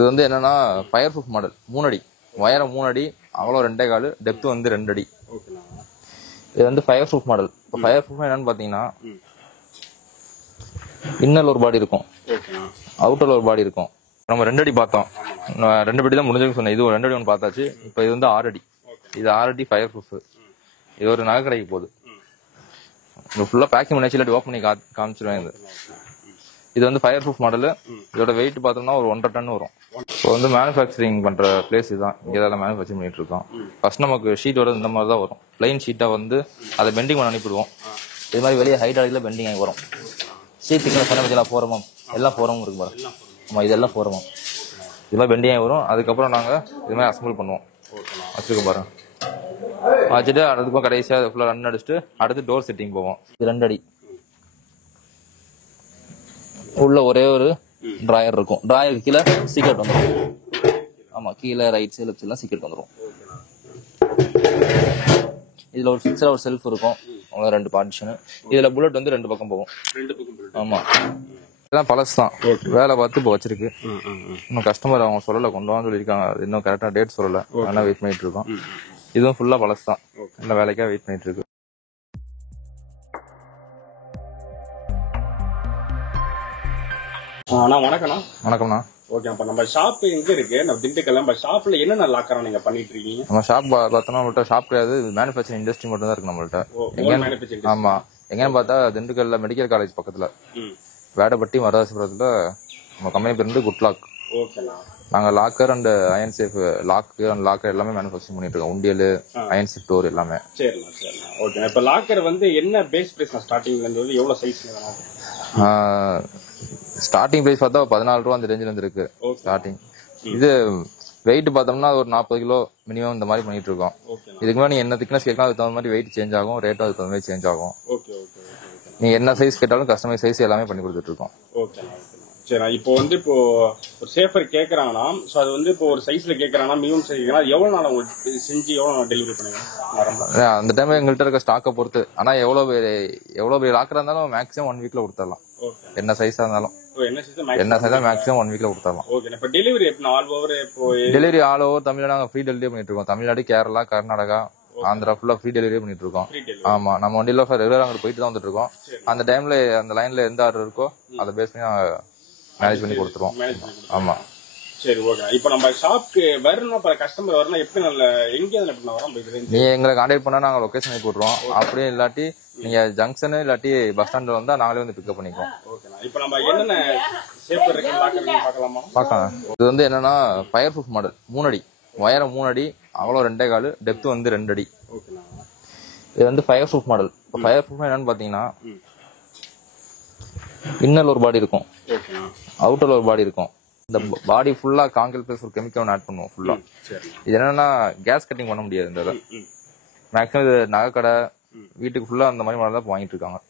இது வந்து என்னன்னா ஃபயர் ப்ரூஃப் மாடல் 3 அடி உயரம் 3 அடி அகலம் 2.25 டெப்த் வந்து 2 அடி. இது வந்து ஃபயர் ப்ரூஃப் மாடல். இப்போ ஃபயர் ப்ரூஃப் என்னன்னு பாத்தீங்கன்னா இன்னர் ஒரு பாடி இருக்கும், அவுட்டர் ஒரு பாடி இருக்கும். நம்ம 2 அடி பார்த்தோம், 2 அடி தான் முடிஞ்சுன்னு சொன்னேன். இது 2 அடி ஒன்று பார்த்தாச்சு. இப்போ இது வந்து 6 அடி. இது 6 அடி ஃபயர் ப்ரூஃப். இது ஒரு நகை கடைக்கு போகுது. ஃபுல்லா பேக்கிங் பண்ணி இல்லாட்டி ஓப்பன் பண்ணி காமிச்சிருவேன். இது வந்து ஃபயர் ப்ரூஃப் மாடல். இதோட வெயிட் பார்த்தோம்னா ஒரு 1.5 டன் வரும். இப்போ வந்து மேனுஃபேக்சரிங் பண்ற பிளேஸ் இதுதான். இங்கே தான் மேனுஃபேக்சரிங் பண்ணிட்டு இருக்கோம். ஃபர்ஸ்ட் நமக்கு ஷீட் வர இந்த மாதிரி தான் வரும். பிளைன் ஷீட்டா வந்து அதை பெண்டிங் பண்ண அனுப்பிடுவோம். இது மாதிரி வெளியே ஹைட் அடியில் பெண்டிங் ஆகி வரும். ஷீட் திக்னஸ் பண்ண பத்தியெல்லாம் போறோம், எல்லாம் போறமும் இருக்கு பாருங்க. ஆமா, இதெல்லாம் போறோம். இது மாதிரி பெண்டிங் ஆகி வரும். அதுக்கப்புறம் நாங்க இது மாதிரி அசம்பிள் பண்ணுவோம். வச்சிருக்க பாருங்க. வச்சுட்டு அதுக்கப்புறம் கடைசியாக ஃபுல்லாக ரன் அடிச்சுட்டு அடுத்து டோர் செட்டிங் போவோம். இது 2 அடி. உள்ள ஒரே ஒரு டிராயர் இருக்கும். டிராயருக்கு கீழே சீக்ரெட் வந்துடும். ஆமா, கீழே ரைட் சைடு லெஃப்ட் எல்லாம் சீக்ரெட் வந்துடும். இதுல ஒரு ஃபிக்ஸரா ஒரு செல்ஃப் இருக்கும். அவ்வளோ 2 பார்ட்டிஷன். இதுல புல்லட் வந்து 2 பக்கம் போகும். ஆமா, இதெல்லாம் பழசு தான். வேலை பார்த்து இப்போ வச்சிருக்கு. இன்னும் கஸ்டமர் அவங்க சொல்லல, கொண்டு வந்து சொல்லியிருக்காங்க. இன்னும் கரெக்டா டேட் சொல்லல, அதனால வெயிட் பண்ணிட்டு இருக்கோம். இதுவும் ஃபுல்லா பழசு தான். இந்த வேலைக்காக வெயிட் பண்ணிட்டு இருக்கு. வணக்கம்ண்ணா. வணக்கம்ண்ணா. ஓகே, அப்ப நம்ம ஷாப் எங்க இருக்கு? நம்ம திண்டுக்கல். நம்ம ஷாப்ல என்னென்ன லாக்கரா நீங்க பண்ணிட்டு இருக்கீங்க? நம்ம ஷாப் பார்த்தோம்னா நம்மள்ட்ட ஷாப் கிடையாது, மேனுஃபேக்சரிங் இண்டஸ்ட்ரி மட்டும் தான் இருக்கு நம்மள்ட்ட. ஆமா, எங்கன்னு பார்த்தா திண்டுக்கல்ல மெடிக்கல் காலேஜ் பக்கத்துல வேடப்பட்டி மரதாசபுரத்துல நம்ம கம்பெனி பேர் வந்து குட் லாக். நாங்க locker and iron safe, locker எல்லாமே மேனுஃபேக்சரிங் பண்ணிட்டு இருக்கோம். உண்டியல், அயன் சேஃப் டோர் எல்லாமே. சரிண்ணா, சரிண்ணா. ஓகே, இப்ப லாக்கர் வந்து என்ன பேஸ் பிரைஸ் ஸ்டார்டிங்ல இருந்து எவ்வளவு சைஸ்? ஸ்டார்டிங் பிரைஸ் பார்த்தா 14 ரூபா அந்த ரேஞ்சில இருந்து இருக்கு ஸ்டார்டிங். இது வெயிட் பார்த்தோம்னா ஒரு 40 கிலோ மினிமம் இந்த மாதிரி பண்ணிட்டு இருக்கோம். இதுக்கு மேலே நீங்க என்ன திக்னஸ் கேட்கலாம், அதுக்கு தகுந்த மாதிரி வெயிட் சேஞ்ச் ஆகும், ரேட்டும் அதுக்கு தகுந்த மாதிரி சேஞ்ச் ஆகும். நீங்க என்ன சைஸ் கேட்டாலும் கஸ்டமைஸ் சைஸ் எல்லாமே பண்ணி கொடுத்துட்டு இருக்கோம். சரி, இப்போ வந்து இப்போ ஒரு சேஃபர் கேட்கறாங்கன்னா, ஸோ அது வந்து இப்போ ஒரு சைஸ்ல கேட்கறாங்கன்னா, மினிமம் சைஸ் கேட்கறாங்கன்னா எவ்வளவு நாள் உங்களுக்கு செஞ்சு எவ்வளவு நாள் டெலிவரி பண்ணுவீங்க? அந்த டைம் எங்கள்கிட்ட இருக்க ஸ்டாக்கை பொறுத்து. ஆனா எவ்வளவு பெரிய லாக்கரா இருந்தாலும் மேக்ஸிமம் 1 வீக்ல கொடுத்துடலாம். என்ன சைஸா இருந்தாலும் என்ன சைஸா மேக்ஸிமம் 1 வீக்ல கொடுத்துடலாம். இப்போ டெலிவரி எப்படி? ஆல் ஓவர் இப்போ டெலிவரி ஆல் ஓவர் தமிழ்நாடு நாங்க ஃப்ரீ டெலிவரி பண்ணிட்டு இருக்கோம். தமிழ்நாடு, கேரளா, கர்நாடகா, ஆந்திரா ஃபுல்லா ஃப்ரீ டெலிவரி பண்ணிட்டு இருக்கோம். ஆமா, நம்ம வண்டியில ரெகுலரா அங்கிட்டு போயிட்டு தான் வந்துட்டு இருக்கோம். அந்த டைம்ல அந்த லைன்ல எந்த ஆர்டர் இருக்கோ அதை பேஸ் பண்ணி நாங்க மேனேஜ் பண்ணி கொடுத்துருவோம். ஆமா, சரி, ஓகே. இப்போ நம்ம ஷாப்க்கு வரணும், கஸ்டமர் வரணும், எப்படி நல்ல எங்க வரோம்? நீங்க எங்களை கான்டாக்ட் பண்ணா நாங்க லொகேஷன் அனுப்பி விட்டுருவோம். அப்படியே இல்லாட்டி நீங்க ஜங்ஷன் இல்லாட்டி பஸ் ஸ்டாண்ட்ல வந்தா நாங்களே வந்து பிக்கப் பண்ணிக்குவோம். இப்போ நம்ம என்னென்ன சேஃப்டி இருக்கு பார்க்கலாமா? பார்க்கலாம். இது வந்து என்னன்னா ஃபயர் ப்ரூஃப் மாடல் 3 அடி உயரம் 3 அடி அகலம் 2.25 டெப்த் வந்து 2 அடி. இது வந்து ஃபயர் ப்ரூஃப் மாடல். இப்போ ஃபயர் ப்ரூஃப் என்னன்னு பாத்தீங்கன்னா இன்னர் ஒரு பாடி இருக்கும், அவுட்டர் ஒரு பாடி இருக்கும். இந்த பாடி ஃபுல்லா காங்கிரீட் பிளஸ் ஒரு கெமிக்கல் ஆட் பண்ணுவோம் ஃபுல்லா. இது என்னன்னா கேஸ் கட்டிங் பண்ண முடியாது. இந்த மேக்ஸிமம் இது நகை கடை, வீட்டுக்கு ஃபுல்லா அந்த மாதிரி மாடல் தான் வாங்கிட்டு இருக்காங்க.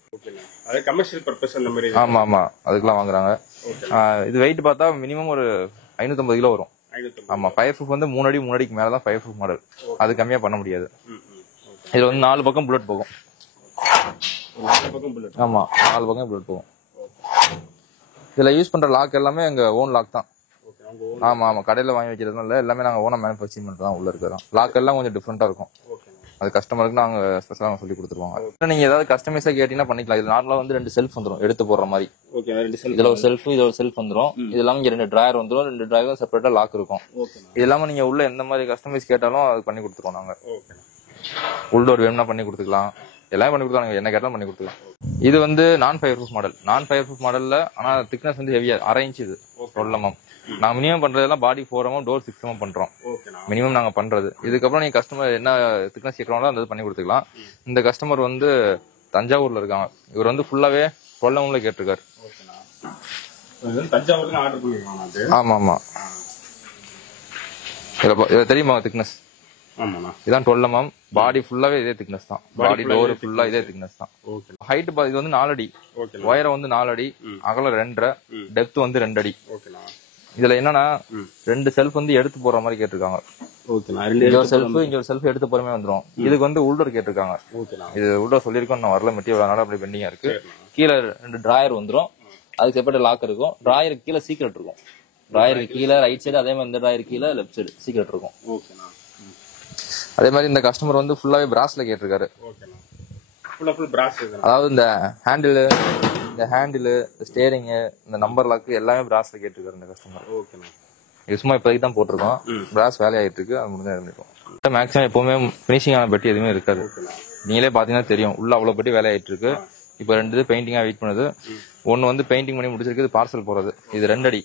ஆமா ஆமா, அதுக்கெல்லாம் வாங்குறாங்க. இது வெயிட் பார்த்தா மினிமம் ஒரு 550 கிலோ வரும். ஆமா, ஃபயர் ப்ரூஃப் வந்து 3 அடி 3 அடிக்கு மேலதான் ஃபயர் ப்ரூஃப் மாடல். அது கம்மியா பண்ண முடியாது. இது வந்து 4 பக்கம் புல்லட் போகும். ஆமா, 4 பக்கம் புல்லட் போகும். இதுல யூஸ் பண்ற லாக் எல்லாமே எங்க ஓன் லாக் தான். ஆமா ஆமா, கடையில வாங்கி வைக்கிறதுனால எல்லாமே நாங்க ஓனா மேனுஃபேக்சரிங் பண்றோம். உள்ள இருக்கிறோம் லாக் எல்லாம் கொஞ்சம் டிஃப்ரெண்டா இருக்கும். அது கஸ்டமருக்கு நாங்க ஸ்பெஷலா சொல்லி கொடுத்துருவோம். நீங்க ஏதாவது கஸ்டமைஸா கேட்டீங்கன்னா பண்ணிக்கலாம். இது நார்மலா வந்து 2 செல்ஃப் வந்துடும் எடுத்து போடுற மாதிரி. இதுல ஒரு செல்ஃப், இதுல ஒரு செல்ஃப் வந்துடும். இது இல்லாம இங்க 2 டிராயர் வந்துடும். 2 டிராயரும் செப்பரேட்டா லாக் இருக்கும். இது இல்லாம நீங்க உள்ள எந்த மாதிரி கஸ்டமைஸ் கேட்டாலும் அது பண்ணி கொடுத்துருவோம். நாங்க உள்டோர் வேணும்னா பண்ணி கொடுத்துக்கலாம். எல்லாமே பண்ணி கொடுத்தாங்க, என்ன கேட்டாலும் பண்ணி கொடுத்துக்கலாம். இது வந்து நான் ஃபயர் ப்ரூஃப் மாடல். நான் ஃபயர் ப்ரூஃப் மாடல்ல ஆனா திக்னஸ் வந்து ஹெவியா 1/2 இன்ச். இது 12 mm. நாங்க மினிமம் பண்றதெல்லாம் பாடி 4 mm, டோர் 6 mm பண்றோம் மினிமம் நாங்க பண்றது. இதுக்கப்புறம் நீங்க கஸ்டமர் என்ன திக்னஸ் கேட்கறாங்களோ அந்த பண்ணி கொடுத்துக்கலாம். இந்த கஸ்டமர் வந்து தஞ்சாவூர்ல இருக்காங்க. இவர் வந்து ஃபுல்லாவே 12 mm கேட்டிருக்காரு. ஆமா ஆமா, இதுல தெரியுமா திக்னஸ்? இதான் 12 mm. பாடி ஃபுல்லாவே இதே திக்னஸ் தான். பாடி டோர் ஃபுல்லா இதே திக்னஸ் தான். ஹைட் இது வந்து 4 அடி உயரம் வந்து 4 அடி அகலம் 2.5 டெப்த் வந்து 2 அடி. இதுல என்னன்னா 2 செல்ஃப் வந்து எடுத்து போற மாதிரி கேட்டிருக்காங்க. இங்க ஒரு செல்ஃப் எடுத்து போறமே வந்துரும். இதுக்கு வந்து உள்டோர் கேட்டிருக்காங்க. இது உள்டோர் சொல்லிருக்கோம், நான் வரல மெட்டீரியல், அதனால அப்படி பெண்டிங்கா இருக்கு. கீழே 2 டிராயர் வந்துரும். அதுக்கு செப்பரேட் லாக் இருக்கும். டிராயருக்கு கீழே சீக்ரெட் இருக்கும். டிராயருக்கு கீழே ரைட் சைடு, அதே மாதிரி இந்த டிராயருக்கு கீழே லெஃப்ட் சைடு சீக்ரெட் இருக்கும். ஓகேண்ணா. அதே மாதிரி இந்த கஸ்டமர் வந்து ஃபுல்லாவே பிராஸ்ல கேட்டிருக்காரு. ஓகேண்ணா. Full brass. அதாவது இந்த ஹேண்டில், ஸ்டேரிங், இந்த நம்பர் லாக் எல்லாமே பிராஸ்ல கேட்டிருக்காரு இந்த கஸ்டமர். ஓகேண்ணா. இது சும்மா இப்போதைக்கு தான் போட்டிருக்கோம். பிராஸ் வேலையாயிட்டு இருக்கு, அது முடிஞ்சா இருந்துட்டோம். மேக்ஸிமம் எப்பவுமே பினிஷிங் ஆன பெட்டி எதுவுமே இருக்காது. நீங்களே பாத்தீங்கன்னா தெரியும், உள்ள அவ்வளவு பெட்டி வேலையாயிட்டு இருக்கு. இப்ப 2 பெயிண்டிங்கா வெயிட் பண்ணுது. ஒன்னு வந்து பெயிண்டிங் பண்ணி முடிச்சிருக்கு, இது பார்சல் போறது. இது 2 அடி.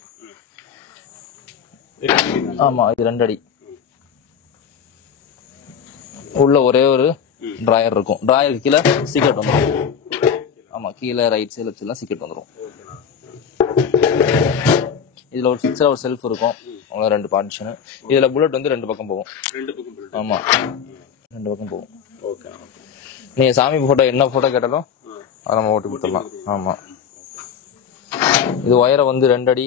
ஆமா, இது 2 அடி. உள்ள ஒரே ஒரு டிராயர் இருக்கும். டிராயருக்கு கீழே சீக்ரெட் வந்துடும். ஆமா, கீழே ரைட் சைடு லெஃப்ட் சைடுலாம் சீக்ரெட் வந்துடும். இதுல ஒரு ஃபிக்ஸடா ஒரு செல்ஃப் இருக்கும். அவ்வளவு 2 பார்ட்டிஷன். இதுல புல்லட் வந்து 2 பக்கம் போகும். ஆமா, 2 பக்கம் போகும். நீங்க சாமி போட்டோ என்ன போட்டோ கேட்டாலும் அதை நம்ம ஓட்டி கொடுத்துடலாம். ஆமா, இது உயரம் வந்து 2 அடி,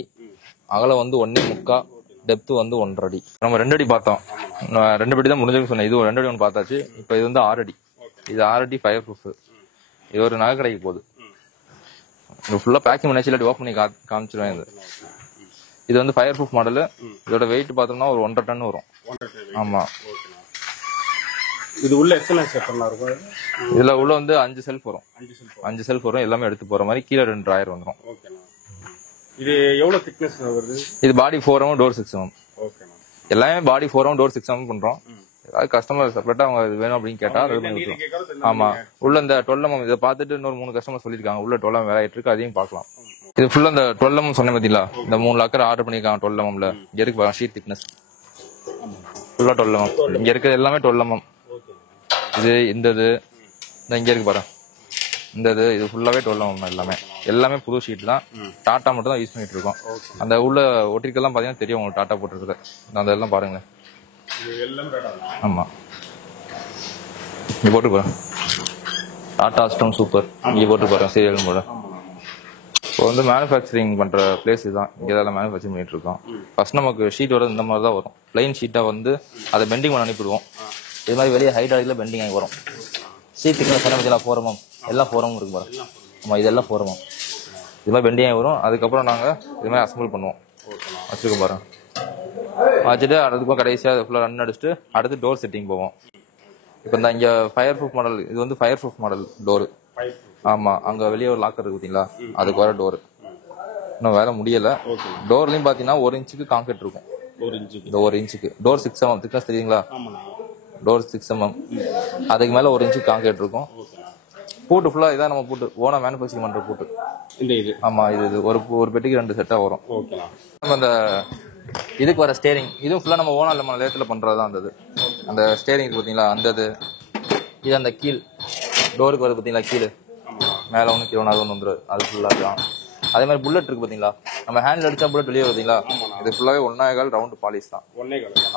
அகலம் வந்து 1.25, டெப்த் வந்து 1.5 அடி. நம்ம 2 அடி பார்த்தோம். 2 அடி தான் முடிஞ்சுன்னு சொன்னேன். இது 2 அடி ஒன்று பார்த்தாச்சு. இப்போ இது வந்து 6 அடி. இது 6 அடி ஃபயர் ப்ரூஃப். இது ஒரு நகை கடைக்கு போகுது. இது ஃபுல்லா பேக்கிங் பண்ணி இல்லாட்டி ஓப்பன் பண்ணி காமிச்சிருவேன். இது வந்து ஃபயர் ப்ரூஃப் மாடல். இதோட வெயிட் பார்த்தோம்னா ஒரு 1.5 டன் வரும். ஆமா. இது உள்ள எத்தனை செப்பர்லாம் இருக்கும்? இதுல உள்ள வந்து 5 செல்ஃப் வரும். 5 செல்ஃப் வரும். எல்லாமே எடுத்து போற மாதிரி. கீழே 2 டிராயர் வந்துடும். இது எவ்வளவு திக்னஸ் வருது? இது பாடி 4 mm, டோர் 6 mm. ஓகேண்ணா. எல்லாமே பாடி 4 mm, டோர் 6 mm பண்றோம். அதாவது கஸ்டமர் செப்பரேட்டா அவங்க இது வேணும் அப்படின்னு கேட்டா அது பண்ணி விட்டுருவோம். ஆமா, உள்ள இந்த 12 mm இதை பார்த்துட்டு இன்னொரு 3 கஸ்டமர் சொல்லியிருக்காங்க உள்ள 12 mm வேலை ஆயிட்டு இருக்கு, அதையும் பார்க்கலாம். இது ஃபுல்லா இந்த 12 mm சொன்னேன் பாத்தீங்களா, இந்த 3 லாக்கர் ஆர்டர் பண்ணிருக்காங்க 12 mm. இங்க இருக்கு பாருங்க ஷீட் திக்னஸ் ஃபுல்லா 12 mm. இங்க இருக்கிறது எல்லாமே 12 mm. இது இந்த இங்க இருக்கு பாருங்க, இந்த இது ஃபுல்லாவே 12 mm. எல்லாமே புது ஷீட் தான். டாடா மட்டும் தான் யூஸ் பண்ணிட்டு இருக்கோம். அந்த உள்ள ஒட்டிருக்கெல்லாம் பாத்தீங்கன்னா தெரியும் உங்களுக்கு டாடா போட்டுருக்கு. அந்த எல்லாம் பாருங்க. ஆமா, இங்க போட்டு பாருங்க டாடா அஸ்டம் சூப்பர். இங்க போட்டு பாருங்க சீரியல் போட. இப்போ வந்து மேனுஃபேக்சரிங் பண்ற பிளேஸ் இதுதான். இங்க தான் மேனுஃபேக்சரிங் பண்ணிட்டு இருக்கோம். ஃபர்ஸ்ட் நமக்கு ஷீட் வர இந்த மாதிரி தான் வரும். பிளைன் ஷீட்டா வந்து அதை பெண்டிங் பண்ண அனுப்பிடுவோம். இது மாதிரி வெளியே ஹைட் ஆடில பெண்டிங் ஆகி வரும். ஷீட் திக்னஸ் சொன்ன பத்தியா 4 mm. எல்லாம் 4 mm இருக்கு பாருங்க. ஆமா, இதெல்லாம் 4 mm. இது மாதிரி பெண்டிங் ஆகி வரும். அதுக்கப்புறம் நாங்க இது மாதிரி அசம்பிள் பண்ணுவோம். வச்சுக்க பாருங்க. வச்சுட்டு அதுக்கப்புறம் கடைசியா ஃபுல்லா ரன் அடிச்சுட்டு அடுத்து டோர் செட்டிங் போவோம். இப்போ இந்த இங்க ஃபயர் ப்ரூஃப் மாடல், இது வந்து ஃபயர் ப்ரூஃப் மாடல் டோர். ஆமா, அங்க வெளியே ஒரு லாக்கர் இருக்கு பாத்தீங்களா, அதுக்கு வர டோர் இன்னும் வேலை முடியல. டோர்லயும் பாத்தீங்கன்னா 1 inch கான்கிரீட் இருக்கும். இந்த 1 inch டோர் 6 mm திக்னஸ் தெரியுங்களா, டோர் 6 mm. அதுக்கு மேல 1 inch கான்கிரீட் இருக்கும். பூட்டு ஃபுல்லா இதான் நம்ம பூட்டு ஓனா மேனுஃபேக்சரிங் பண்ற பூட்டு. இது ஆமா, இது ஒரு பெட்டிக்கு 2 செட்டா வரும். நம்ம அந்த இதுக்கு வர ஸ்டேரிங் இதுவும் ஃபுல்லா நம்ம ஓனா நம்ம லேத்துல பண்றதுதான். அந்த ஸ்டேரிங் இருக்கு பாத்தீங்களா, அந்த இது அந்த கீழ் டோருக்கு வருது பாத்தீங்களா, கீழே மேல ஒண்ணு கீழே அது ஒன்று வந்துடும். அது ஃபுல்லா தான். அதே மாதிரி புல்லட் இருக்கு பாத்தீங்களா, நம்ம ஹேண்டில் அடிச்சா புல்லட் வெளியே வருதுங்களா, இது ஃபுல்லாவே 1.25 ரவுண்ட் பாலிஷ் தான்.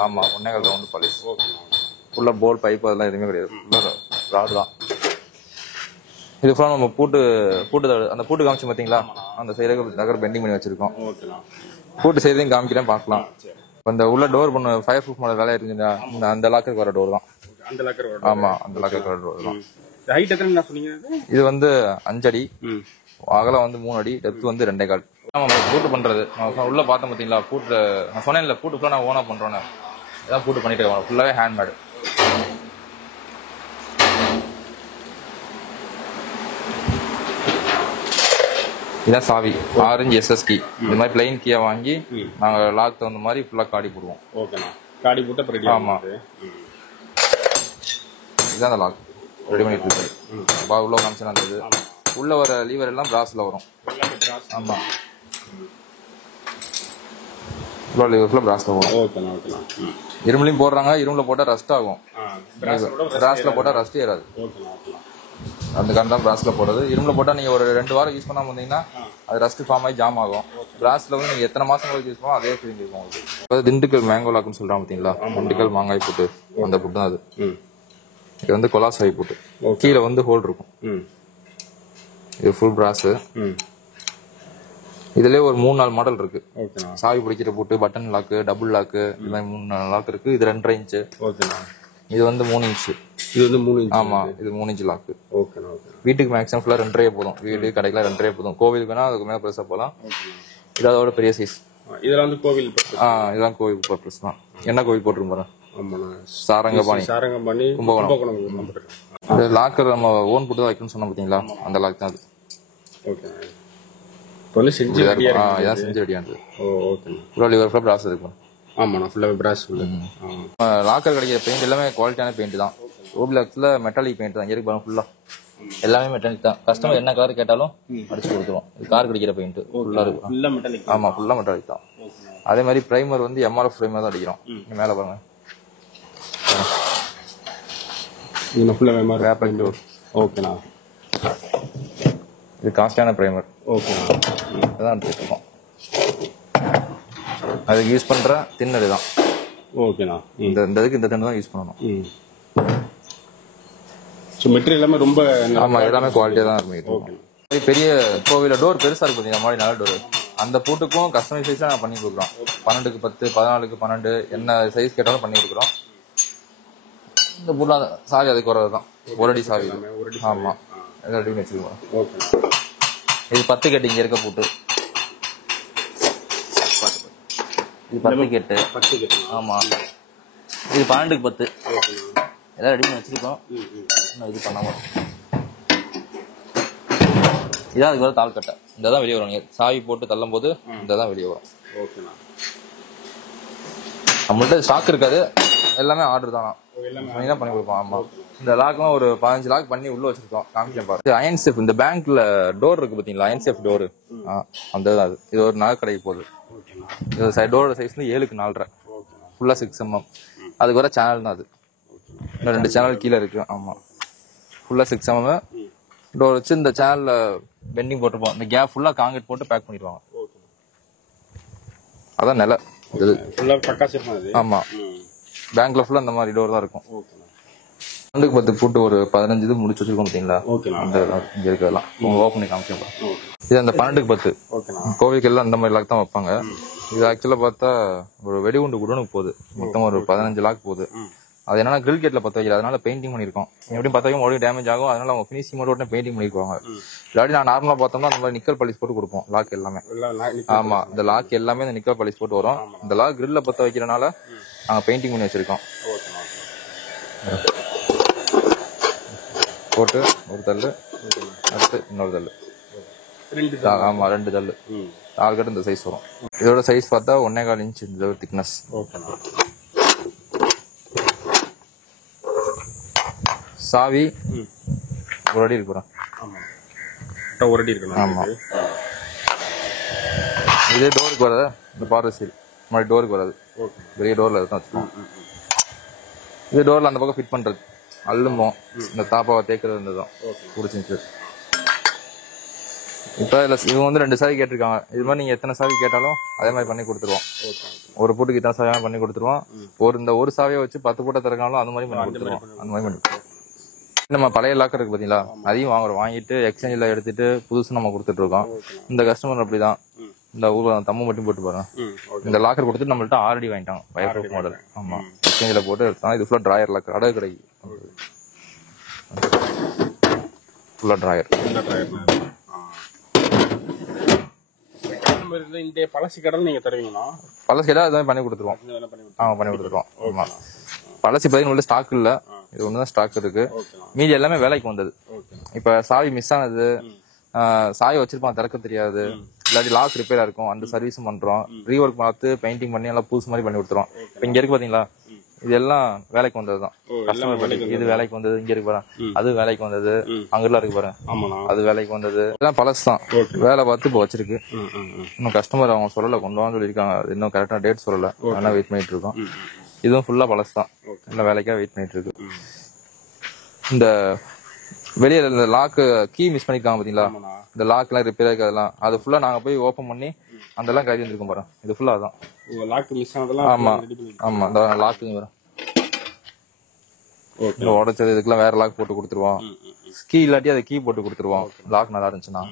ஆமா, 1.25 ரவுண்ட் பாலிஷ். ஃபுல்லா போல் பைப் அதெல்லாம் எதுவுமே கிடையாது. ஃபுல்லா ராடு தான். இது ஃபுல்லா நம்ம பூட்டு அந்த பூட்டு காமிச்சு பாத்தீங்களா, அந்த சைடுக்கு நகர் பெண்டிங் பண்ணி வச்சிருக்கோம். பூட்டு செய்யறதையும் காமிக்கிறேன், பார்க்கலாம். அந்த உள்ள டோர் பண்ண ஃபயர் ப்ரூஃப் மாடல் வேலை இருக்குங்களா, அந்த லாக்கருக்கு வர டோர் தான். ஆமா, அந்த லாக்கருக்கு வர டோர் தான். இது வந்து 5 அடி, அகலம் வந்து 3 அடி, டெப்த் வந்து 2.25. நம்ம பூட்டு பண்றது உள்ள பார்த்தோம் பாத்தீங்களா, பூட்டு நான் சொன்னேன்ல பூட்டு ஃபுல்லா நான் ஓனா பண்றோன்னு, இதான் பூட்டு பண்ணிட்டு இருக்கோம். ஃபுல்லாவே ஹேண்ட்மேடு. இதான் சாவி, ஆரஞ்சு SST. இந்த மாதிரி பிளைன் கீயா வாங்கி நாங்க லாக் தகுந்த மாதிரி ஃபுல்லா காடி போடுவோம். காடி போட்டு ஆமா, இதான் அந்த லாக் ரெடி பண்ணிட்டு இருக்கு. உள்ள காமிச்சு இருந்தது. உள்ள வர லீவர் எல்லாம் பிராஸ்ல வரும். ஆமா, லீவர் பிராஸ்ல வரும். இரும்புலையும் போடுறாங்க. இரும்புல போட்டா ரஸ்ட் ஆகும். பிராஸ்ல போட்டா ரஸ்ட் ஏறாது. அந்த காரணம் தான் பிராஸ்ல போடுறது. இரும்புல போட்டா நீங்க ஒரு 2 வாரம் யூஸ் பண்ணாம வந்தீங்கன்னா அது ரஸ்ட் ஃபார்ம் ஆகி ஜாம் ஆகும். பிராஸ்ல வந்து நீங்க எத்தனை மாசம் யூஸ் பண்ணோம் அதே ஃபீலிங் இருக்கும் உங்களுக்கு. திண்டுக்கல் மேங்கோ லாக்குன்னு சொல்றாங்க பாத்தீங்களா, திண்டுக்கல் மாங்காய் பூட்டு, அந்த பூட்டு தான் அது. இது வந்து கொலாசாய் பூட்டு. கீழே வந்து ஹோல் இருக்கும். இது ஃபுல் பிராஸ். இதுலயே ஒரு 3-4 மாடல் இருக்கு. சாவி பிடிக்கிற பூட்டு, பட்டன் லாக்கு, டபுள் லாக்கு, இது மாதிரி 3-4 லாக் இருக்கு. இது 2.5 inch. இது வந்து 3 inch. இது வந்து 3 inch. ஆமா, இது 3 inch லாக்கு. வீட்டுக்கு மேக்ஸிமம் ஃபுல்லா 2.5 போதும். வீடு கடைக்கெல்லாம் 2.5 போதும். கோவிலுக்குன்னா அதுக்கு மேல பெருசா போலாம். இது அதோட பெரிய சைஸ். இதெல்லாம் வந்து கோவில் இதெல்லாம் கோவில் பர்பஸ் தான். என்ன கோவில் போட்டிருக்கும் பாரு. ஆமாண்ணா. சாரங்கபாணி கும்பகோணம். லாக்கர் நம்ம ஓன் போட்டு தான் வைக்கணும்னு சொன்னா பாத்தீங்களா, அந்த லாக் தான் அது. ஓகே. இப்போ வந்து செஞ்சு ரெடியா இருக்கு. இதான் செஞ்சு ரெடியா இருக்கு. ஓகே. ஃபுல்லா லிவர் ஃபுல்லா பிராஸ் இருக்கும். ஆமாண்ணா, ஃபுல்லாவே பிராஸ் உள்ள. லாக்கர் கிடைக்கிற பெயிண்ட் எல்லாமே குவாலிட்டியான பெயிண்ட் தான். ஓபிலாக்ஸ்ல மெட்டாலிக் பெயிண்ட் தான் இருக்கு பாருங்க. ஃபுல்லா எல்லாமே மெட்டாலிக் தான். கஸ்டமர் என்ன கலர் கேட்டாலும் அடிச்சு கொடுத்துருவோம். இது கார் கிடைக்கிற பெயிண்ட் ஃபுல்லா இருக்கு. ஃபுல்லா மெட்டாலிக். ஆமா, ஃபுல்லா மெட்டாலிக் தான். அதே மாதிரி பிரைமர் வந்து எம்ஆர்எஃப் பிரைமர் தான் அடிக்கிறோம். மேல பாருங்க. இது ஃபுல்லா எம்ஆர்எஃப் வேப்பர் டோர். ஓகேண்ணா. இது காஸ்ட்லியான பிரைமர். ஓகேண்ணா. அதான் எடுத்துட்டு இருக்கோம். அதுக்கு யூஸ் பண்ற தின்னர் தான். ஓகேண்ணா. இந்த இதுக்கு இந்த தின்னர் தான் யூஸ் பண்ணணும். ஸோ மெட்டீரியல் எல்லாமே ரொம்ப. ஆமா, எல்லாமே குவாலிட்டியா தான் இருக்கும். பெரிய கோவில டோர் பெருசா இருக்கு பாத்தீங்க, மாதிரி நல்ல டோர். அந்த பூட்டுக்கும் கஸ்டமைசேஷன் நான் பண்ணி கொடுக்குறோம். 12க்கு 10, 14க்கு 12 என்ன சைஸ் கேட்டாலும் பண்ணி கொடுக்குறோம். இந்த பூட்டா சாவி அதுக்கு வரதுதான். ஒரு அடி சாவி. ஆமா, ரெடி வச்சுருக்கோம். இது 10 கட்டு இங்க இருக்க பூட்டு. இது 10 கட்டு. ஆமா, இது 12க்கு 10. எல்லாம் ரெடி பண்ணி வச்சிருக்கோம். இது பண்ணாம இதான் அதுக்கு வர தாள் கட்டை. இந்த தான் வெளியே வரும். சாவி போட்டு தள்ளும் போது இந்த தான் வெளியே வரும். நம்மள்ட்ட ஸ்டாக் இருக்காது, எல்லாமே ஆர்டர் தானா பண்ணி கொடுப்போம். ஆமா, இந்த லாக்லாம் ஒரு 15 லாக் பண்ணி உள்ள வச்சிருக்கோம். காமிக்க பாரு. அயன் சேஃப், இந்த பேங்க்ல டோர் இருக்கு பாத்தீங்களா, அயன் சேஃப் டோர். அந்த தான் அது. இது ஒரு நகை கடைக்கு போகுது. இது டோரோட சைஸ் 7க்கு 4.5, ஃபுல்லா 6 mm. அதுக்கு வர சேனல் தான் அது. இன்னும் 2 சேனல் கீழே இருக்கு. ஆமா, ஃபுல்லா 6 mm டோர் வச்சு இந்த சேனல்ல பெண்டிங் போட்டுருப்போம். இந்த கேப் ஃபுல்லா காங்கிரீட் போட்டு பேக் பண்ணிடுவாங்க. அதான் நில இது. ஆமா, பேங்க்ல ஃபுல்லா இந்த மாதிரி டோர் தான் இருக்கும். 10 பூட்டு ஒரு 15 இது முடிச்சு வச்சிருக்கோம் பாத்தீங்களா. இங்க இருக்கலாம் ஓப்பன் பண்ணி காமிச்சேன். இது அந்த 12க்கு 10 கோவிலுக்கு எல்லாம் இந்த மாதிரி லாக் தான் வைப்பாங்க. இது ஆக்சுவலா பார்த்தா ஒரு வெடிகுண்டு குடோனுக்கு போகுது. மொத்தம் ஒரு 15 லாக் போகுது. அது என்னன்னா கிரில் கேட்ல பத்த வைக்கிறது. அதனால பெயிண்டிங் பண்ணிருக்கோம். எப்படியும் பத்த வைக்கும் மறுபடியும் டேமேஜ் ஆகும். அதனால அவங்க ஃபினிஷிங் மட்டும் பெயிண்டிங் பண்ணிருக்காங்க. இல்லாட்டி நான் நார்மலா பார்த்தோம்னா அந்த மாதிரி நிக்கல் பாலிஷ் போட்டு கொடுப்போம் லாக் எல்லாமே. ஆமா, இந்த லாக் எல்லாமே இந்த நிக்கல் பாலிஷ் போட்டு வரும். இந்த லாக் கிரில்ல பத்த வைக்கிறனால நாங்க பெயிண்டிங் பண்ணி வச்சிருக்கோம். போட்டு ஒரு தள்ளு, அடுத்து இன்னொரு தள்ளு. ஆமா, 2 தள்ளு. 4 கட்டு இந்த சைஸ் வரும். இதோட சைஸ் பார்த்தா 1.25 இன்ச் இந்த திக்னஸ். சாவி ஒரு அடி இருக்கு. ஆமா, இதே டோருக்கு வராது. இந்த பார்வை சீல் மாதிரி டோருக்கு வராது. பெரிய டோர்ல தான் வச்சுக்கோம். இது டோர்ல அந்த பக்கம் ஃபிட் பண்றது அள்ளும்போம். இந்த தாப்பாவை தேய்க்கிறது இருந்ததும் பிடிச்சிருச்சு. இப்ப இவங்க வந்து 2 சாவி கேட்டிருக்காங்க. இது மாதிரி நீங்க எத்தனை சாவி கேட்டாலும் அதே மாதிரி பண்ணி கொடுத்துருவோம். ஒரு பூட்டுக்கு இத்தனை சாவியாக பண்ணி கொடுத்துருவோம். இந்த ஒரு சாவியை வச்சு 10 பூட்டை திறக்காலும் அந்த மாதிரி பண்ணி கொடுத்துருவோம். அந்த மாதிரி பண்ணி நம்ம பழைய லாக்கர் இருக்கு பாத்தீங்களா, அதையும் வாங்கிட்டு எக்ஸ்சேஞ்சில் எடுத்துட்டு புதுசு நம்ம கொடுத்துட்டு இருக்கோம். இந்த கஸ்டமர் அப்படிதான். இந்த ஊர்ல தம்மு மட்டும் போட்டு பாருங்க. இந்த லாக்கர் கொடுத்துட்டு நம்மள்ட்ட 6 அடி வாங்கிட்டாங்க. Fire proof model. ஆமா, எக்ஸ்சேஞ்சில் போட்டு எடுத்தாங்க. இது ஃபுல்லா டிராயர் லாக்கர். அடகு கடைக்கு ஃபுல்லா டிராயர். இந்த பழசு கடல் நீங்க தருவீங்களா? பழசு கடை அதான் பண்ணி கொடுத்துருவோம். ஆமா, பண்ணி கொடுத்துருவோம். ஆமா, பழசு பதினு உள்ள ஸ்டாக் இல்ல. இது ஒண்ணுதான் ஸ்டாக் இருக்கு. மீதி எல்லாமே வேலைக்கு வந்தது. இப்ப சாவி மிஸ் ஆனது, சாவி வச்சிருப்பான் திறக்க தெரியாது, இல்லாட்டி லாக் ரிப்பேரா இருக்கும், அந்த சர்வீஸும் பண்றோம். ரீஒர்க் பார்த்து பெயிண்டிங் பண்ணி எல்லாம் புதுசு மாதிரி பண்ணி கொடுத்துருவோம். இப்ப இங்க இருக்கு பாத்தீங்களா, இது எல்லாம் வேலைக்கு வந்ததுதான். கஸ்டமர் பண்ணி இது வேலைக்கு வந்தது. இங்க இருக்கு பாரு, அது வேலைக்கு வந்தது. அங்கெல்லாம் இருக்கு பாரு, அது வேலைக்கு வந்தது. எல்லாம் பழசு தான். வேலை பார்த்து இப்போ வச்சிருக்கு. இன்னும் கஸ்டமர் அவங்க சொல்லல, கொண்டு வந்து சொல்லியிருக்காங்க. இன்னும் கரெக்டா டேட் சொல்லல, அதெல்லாம் வெயிட் பண்ணிட்டு இருக்கோம். இதுவும் ஃபுல்லா பழசு தான். எல்லாம் வேலைக்காக வெயிட் பண்ணிட்டு இருக்கு. இந்த வெளியில இந்த லாக்கு கீ மிஸ் பண்ணிருக்காங்க பாத்தீங்களா, இந்த லாக் எல்லாம் ரிப்பேர் ஆகாதெல்லாம் அது ஃபுல்லா நாங்க போய் ஓபன் பண்ணி அந்த எல்லாம் கறி வந்துருக்கோம் பாரு. இது ஃபுல்லா அதான் லாக் மிஸ் ஆனதெல்லாம். ஆமா ஆமா, இந்த லாக் வரும். உடைச்சது இதுக்கெல்லாம் வேற லாக் போட்டு கொடுத்துருவோம். கீ இல்லாட்டி அதை கீ போட்டு கொடுத்துருவோம். லாக் நல்லா இருந்துச்சுன்னா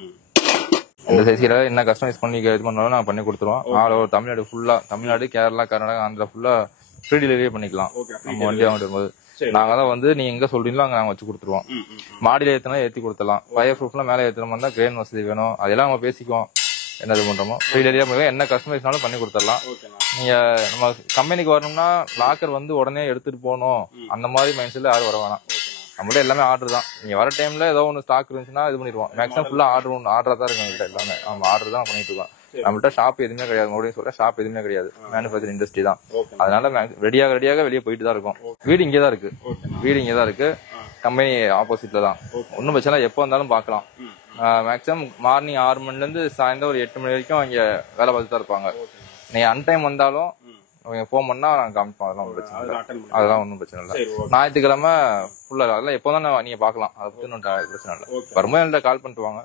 இந்த சைஸ்ல என்ன கஸ்டமைஸ் பண்ணி இது பண்ணாலும் நாங்க பண்ணி கொடுத்துருவோம். ஆல் ஓவர் தமிழ்நாடு ஃபுல்லா, தமிழ்நாடு, கேரளா, கர்நாடகா, ஆந்திரா ஃபுல்லா ஃப்ரீ டெலிவரி பண்ணிக்கலாம். நம்ம வண்டி வாங்கிட்டு வரும்போது நாங்க தான் வந்து நீங்க எங்க சொல்றீங்களோ அங்க நாங்க வச்சு கொடுத்துருவோம். மாடியில ஏத்தினா ஏத்தி கொடுத்துலாம். ஃபயர் ப்ரூஃப்லாம் மேல ஏத்துற மாதிரி தான் கிரேன் வசதி வேணும், அதெல்லாம் நம்ம பேசிக்குவோம். என்ன இது பண்றோமோ ஃப்ரீ டெலிவரி என்ன கஸ்டமைஸ்னாலும் பண்ணி கொடுத்துடலாம். ஓகேண்ணா. நீங்க நம்ம கம்பெனிக்கு வரணும்னா லாக்கர் வந்து உடனே எடுத்துட்டு போகணும் அந்த மாதிரி மைண்ட் செட்ல யாரும் வர வேணாம். நம்மள்ட்ட எல்லாமே ஆர்டர் தான். நீங்க வர டைம்ல ஏதோ ஒன்று ஸ்டாக் இருந்துச்சுன்னா இது பண்ணிடுவோம். மேக்ஸிமம் ஃபுல்லா ஆர்டரா தான் இருக்கு எங்கள்கிட்ட எல்லாமே. ஆமா ஆர்டர் தான் பண்ணிட்டு இருக்கோம். நம்மள்ட்ட ஷாப் எதுவுமே கிடையாது. மறுபடியும் சொல்ல ஷாப் எதுவுமே கிடையாது. மேனுஃபேக்சரிங் இண்டஸ்ட்ரி தான். அதனால ரெடியாக வெளியே போயிட்டு தான் இருக்கும். வீடு இங்கே தான் இருக்கு. வீடு இங்கே தான் இருக்கு. கம்பெனி ஆப்போசிட்ல தான். ஒன்றும் பிரச்சனை எப்போ வந்தாலும் பார்க்கலாம். மேக்ஸிமம் மார்னிங் 6 மணில இருந்து சாயந்தரம் ஒரு 8 மணி வரைக்கும் இங்க வேலை பார்த்துட்டு தான் இருப்பாங்க. நீங்க அன்டைம் வந்தாலும் அவங்க ஃபோன் பண்ணா நாங்க காமிப்போம். அதெல்லாம் ஒன்றும் பிரச்சனை இல்லை. அதெல்லாம் ஒன்றும் பிரச்சனை இல்லை. ஞாயிற்றுக்கிழமை ஃபுல்லா அதெல்லாம் எப்போ தான் நீங்க பார்க்கலாம். அதை பத்தி ஒன்றும் பிரச்சனை இல்லை. வரும்போது என்கிட்ட கால் பண்ணிட்டு வாங்க.